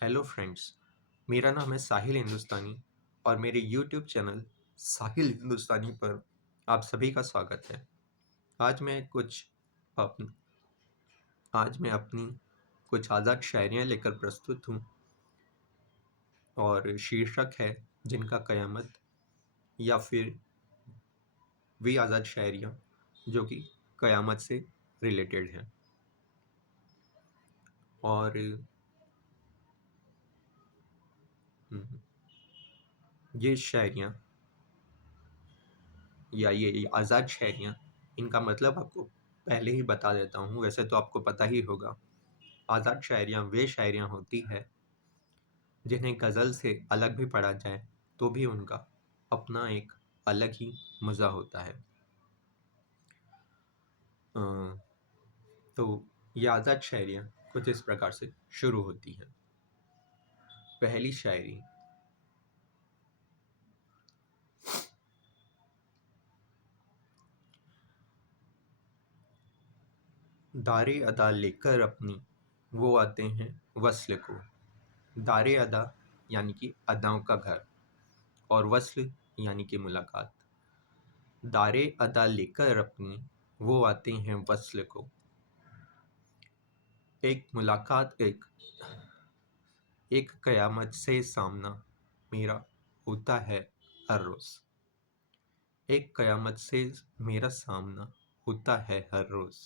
Hello friends. मेरा नाम है साहिल हिंदुस्तानी और मेरे यूट्यूब चैनल साहिल हिंदुस्तानी पर आप सभी का स्वागत है। आज मैं कुछ अप, आज मैं अपनी कुछ आज़ाद शायरियाँ लेकर प्रस्तुत हूँ और शीर्षक है जिनका क़यामत, या फिर वे आज़ाद शायरियाँ जो कि क़यामत से रिलेटेड हैं। और ये शायरियाँ या ये आज़ाद शायरियाँ, इनका मतलब आपको पहले ही बता देता हूँ, वैसे तो आपको पता ही होगा। आज़ाद शायरियाँ वे शायरियाँ होती है जिन्हें गज़ल से अलग भी पढ़ा जाए तो भी उनका अपना एक अलग ही मज़ा होता है। अ, तो ये आज़ाद शायरियाँ कुछ इस प्रकार से शुरू होती हैं। पहली शायरी। दारे अदा लेकर अपनी वो आते हैं वस्ल को। दारे अदा यानी कि अदाओं का घर, और वस्ल यानी कि मुलाकात। दारे अदा लेकर अपनी वो आते हैं वस्ल को। एक मुलाकात, एक क़यामत से सामना मेरा होता है हर रोज़। एक क़यामत से मेरा सामना होता है हर रोज़।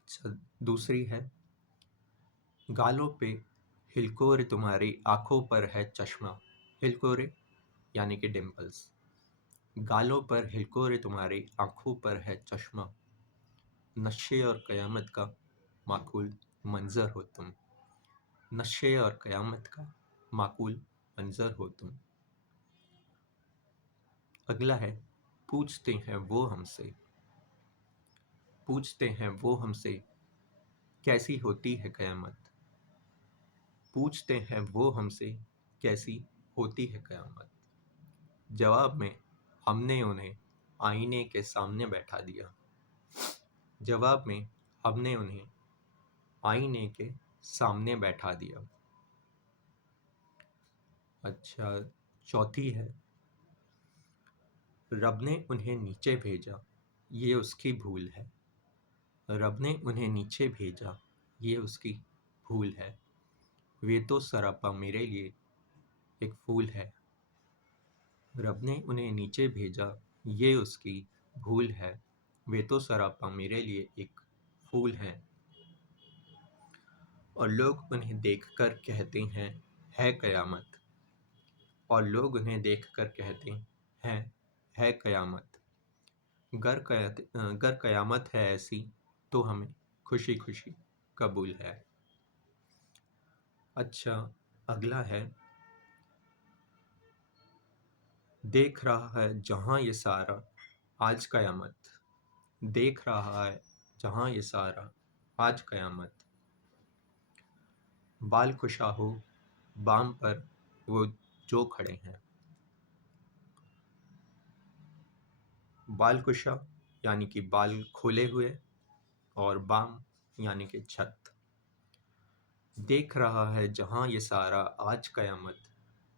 अच्छा, दूसरी है। गालों पे हिलकोरे तुम्हारी आँखों पर है चश्मा। हिलकोरे यानी कि डिम्पल्स। गालों पर हिलकोरे तुम्हारी आँखों पर है चश्मा। नशे और क़यामत का माकूल मंज़र हो तुम। नशे और क़यामत का माकूल मंज़र हो तुम। अगला है। पूछते हैं वो हमसे, पूछते हैं वो हमसे कैसी होती है क़यामत। पूछते हैं वो हमसे कैसी होती है क़यामत। जवाब में हमने उन्हें आईने के सामने बैठा दिया। जवाब में हमने उन्हें आईने के सामने बैठा दिया। अच्छा, चौथी है। रब ने उन्हें नीचे भेजा, ये उसकी भूल है। रब ने उन्हें नीचे भेजा, ये उसकी भूल है। वे तो सरापा मेरे लिए एक फूल है। रब ने उन्हें नीचे भेजा, ये उसकी भूल है। वे तो सरापा मेरे लिए एक फूल है। और लोग उन्हें देखकर कहते हैं है क़यामत। और लोग उन्हें देखकर कहते हैं है क़यामत। गर क़यामत है ऐसी तो हमें खुशी खुशी कबूल है। अच्छा, अगला है। देख रहा है जहाँ ये सारा आज क़यामत। देख रहा है जहाँ ये सारा आज क़यामत। बाल खुशा हो बाम पर वो जो खड़े हैं। बाल कुशा यानी कि बाल खोले हुए, और बाम यानी कि छत। देख रहा है जहाँ ये सारा आज क़यामत।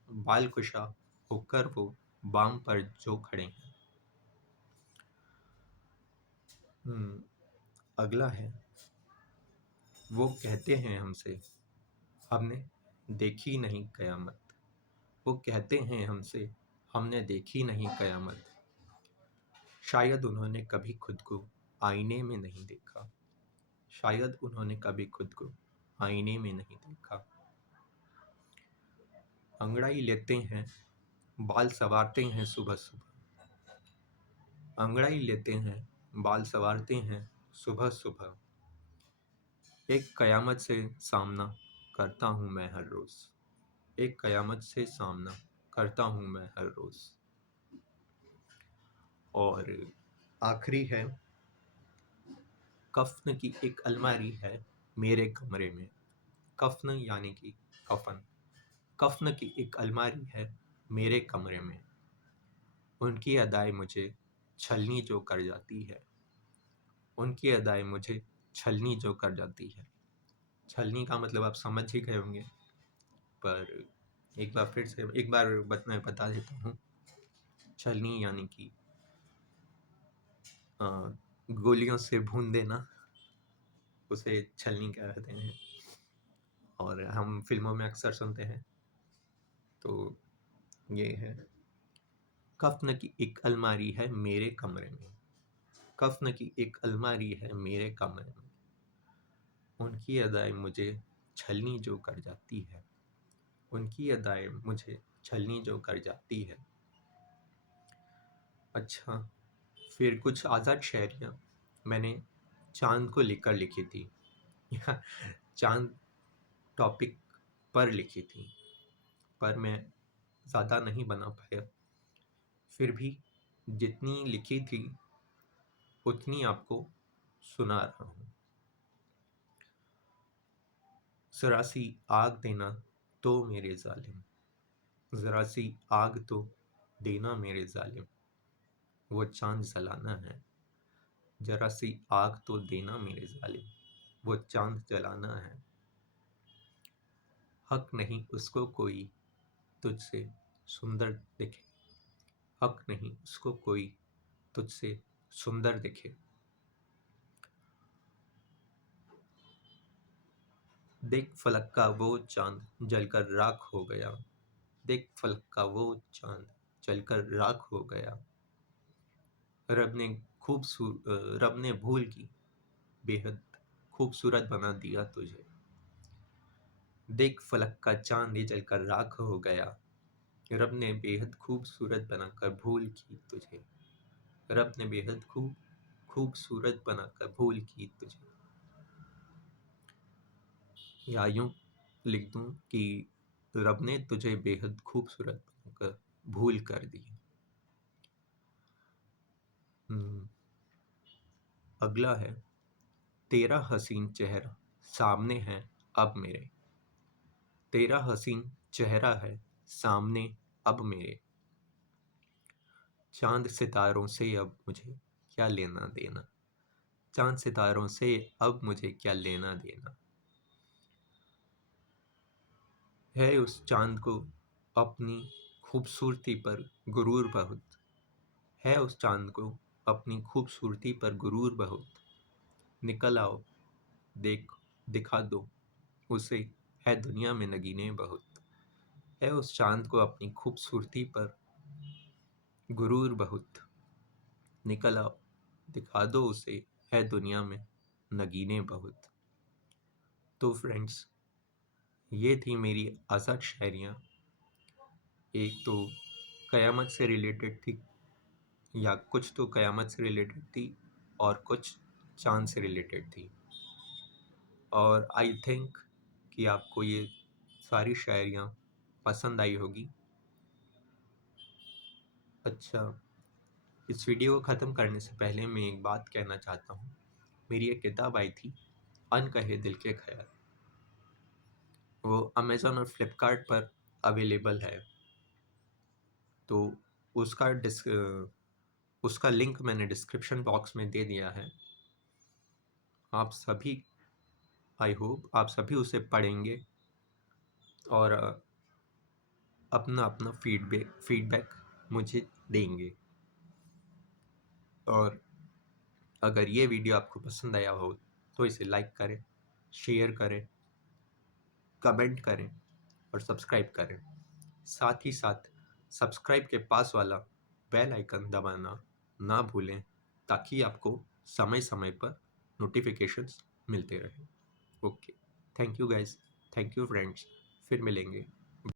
बाल कुशा होकर वो बाम पर जो खड़े हैं। अगला है। वो कहते हैं हमसे हमने देखी नहीं क़यामत। वो कहते हैं हमसे हमने देखी नहीं क़यामत। शायद उन्होंने कभी खुद को आईने में नहीं देखा। शायद उन्होंने कभी खुद को आईने में नहीं देखा। अंगड़ाई लेते हैं बाल संवारते हैं सुबह सुबह। अंगड़ाई लेते हैं बाल संवारते हैं सुबह सुबह। एक क़यामत से सामना करता हूँ मैं हर रोज़। एक क़यामत से सामना करता हूँ मैं हर रोज़। और आखिरी है। कफ़न की एक अलमारी है मेरे कमरे में। कफ़न यानी कि कफ़न। कफ़न की एक अलमारी है मेरे कमरे में। उनकी अदाएँ मुझे छलनी जो कर जाती है। उनकी अदाएँ मुझे छलनी जो कर जाती है। छलनी का मतलब आप समझ ही गए होंगे, पर एक बार फिर से मैं बता देता हूँ। छलनी यानी कि गोलियों से भून देना, उसे छलनी कहते हैं, और हम फिल्मों में अक्सर सुनते हैं। तो ये है, कफ्न की एक अलमारी है मेरे कमरे में, कफ्न की एक अलमारी है मेरे कमरे में, उनकी अदाएं मुझे छलनी जो कर जाती है, उनकी अदाएं मुझे छलनी जो कर जाती है। अच्छा, फिर कुछ आज़ाद शायरियाँ मैंने चाँद को लेकर लिखी थी, या चाँद टॉपिक पर लिखी थी, पर मैं ज़्यादा नहीं बना पाया। फिर भी जितनी लिखी थी उतनी आपको सुना रहा हूँ। ज़रा सी आग देना तो मेरे ज़ालिम, ज़रा सी आग तो देना मेरे ज़ालिम, वो चाँद जलाना है, ज़रा सी आग तो देना मेरे ज़ालिम, वो चाँद जलाना है। हक नहीं उसको कोई तुझसे सुंदर दिखे, हक नहीं उसको कोई तुझसे सुंदर दिखे। देख फलक का वो चाँद जलकर राख हो गया, देख फलक का वो चाँद जलकर राख हो गया। रब ने रब ने भूल की बेहद खूबसूरत बना दिया तुझे। देख फलक का चाँद ये जलकर राख हो गया, रब ने बेहद खूबसूरत बनाकर भूल की तुझे, रब ने बेहद खूबसूरत बनाकर भूल की तुझे। या यूं लिख दूं कि रब ने तुझे बेहद खूबसूरत बनाकर भूल कर दी। अगला है, तेरा हसीन चेहरा सामने है अब मेरे, तेरा हसीन चेहरा है सामने अब मेरे, चांद सितारों से अब मुझे क्या लेना देना, चांद सितारों से अब मुझे क्या लेना देना। है उस चांद को अपनी खूबसूरती पर गुरूर बहुत, है उस चांद को अपनी खूबसूरती पर गुरूर बहुत, निकल आओ देख दिखा दो उसे, है दुनिया में नगीने बहुत। है उस चांद को अपनी खूबसूरती पर गुरूर बहुत, निकल आओ दिखा दो उसे, है दुनिया में नगीने बहुत। तो फ्रेंड्स, ये थी मेरी आज़ाद शायरियाँ। एक तो क़यामत से रिलेटेड थी, या कुछ तो क़यामत से रिलेटेड थी और कुछ चाँद से रिलेटेड थी, और आई थिंक कि आपको ये सारी शायरियाँ पसंद आई होगी। अच्छा, इस वीडियो को ख़त्म करने से पहले मैं एक बात कहना चाहता हूँ। मेरी एक किताब आई थी, अनकहे दिल के ख्याल, वो अमेज़न और फ्लिपकार्ट पर अवेलेबल है। तो उसका उसका लिंक मैंने डिस्क्रिप्शन बॉक्स में दे दिया है। आप सभी, आई होप आप सभी उसे पढ़ेंगे और अपना अपना फीडबैक मुझे देंगे। और अगर ये वीडियो आपको पसंद आया हो तो इसे लाइक करें, शेयर करें, कमेंट करें और सब्सक्राइब करें। साथ ही साथ सब्सक्राइब के पास वाला बेल आइकन दबाना ना भूलें, ताकि आपको समय समय पर नोटिफिकेशंस मिलते रहें। Okay, thank you guys, thank you friends, फिर मिलेंगे।